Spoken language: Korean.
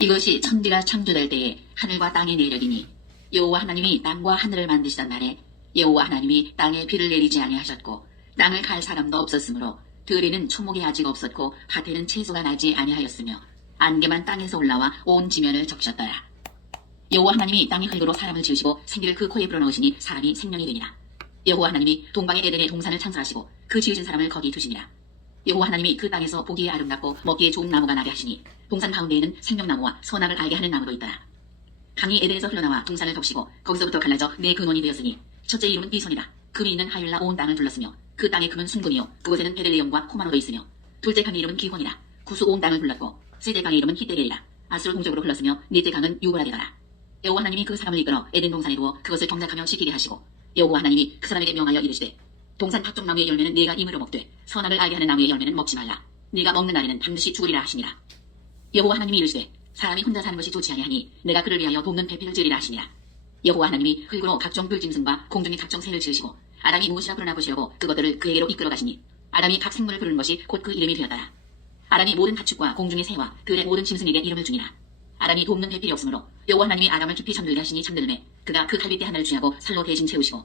이것이 천지가 창조될 때에 하늘과 땅의 내력이니 여호와 하나님이 땅과 하늘을 만드시던 날에 여호와 하나님이 땅에 비를 내리지 아니하셨고 땅을 갈 사람도 없었으므로 들에는 초목이 아직 없었고 밭에는 채소가 나지 아니하였으며 안개만 땅에서 올라와 온 지면을 적셨더라. 여호와 하나님이 땅의 흙으로 사람을 지으시고 생기를 그 코에 불어넣으시니 사람이 생명이 되니라. 여호와 하나님이 동방의 에덴의 동산을 창설하시고 그 지으신 사람을 거기 두시니라. 여호와 하나님이 그 땅에서 보기에 아름답고 먹기에 좋은 나무가 나게 하시니 동산 가운데에는 생명나무와 선악을 알게 하는 나무도 있더라. 강이 에덴에서 흘러나와 동산을 덮시고 거기서부터 갈라져 네 근원이 되었으니 첫째 이름은 비손이라. 금이 있는 하율라 온 땅을 둘렀으며 그 땅의 금은 순금이요 그곳에는 베델리엄과 코마노도 있으며 둘째 강의 이름은 기혼이라. 구수 온 땅을 둘렀고 셋째 강의 이름은 히데겔이라. 아스로 동쪽으로 흘렀으며 넷째 강은 유브라데더라. 여호와 하나님이 그 사람을 이끌어 에덴 동산에 두어 그것을 경작하며 지키게 하시고 여호와 하나님이 그 사람에게 명하여 이르시되 동산 탑종 나무의 열매는 네가 임으로 먹되 선악을 알게 하는 나무의 열매는 먹지 말라. 네가 먹는 날에는 반드시 죽으리라 하시니라. 여호와 하나님이 이르시되 사람이 혼자 사는 것이 좋지 아니하니 내가 그를 위하여 돕는 배필을 지으리라 하시니라. 여호와 하나님이 흙으로 각종 들짐승과 공중의 각종 새를 지으시고 아담이 무엇이라 부르나 보시려고 그것들을 그에게로 이끌어 가시니 아담이 각 생물을 부르는 것이 곧 그 이름이 되었더라. 아담이 모든 가축과 공중의 새와 들의 모든 짐승에게 이름을 주니라. 아담이 돕는 배필이 없으므로 여호와 하나님이 아담을 깊이 잠들게 하시니 잠들음에 그가 그 갈빗대 하나를 취하고 살로 대신 채우시고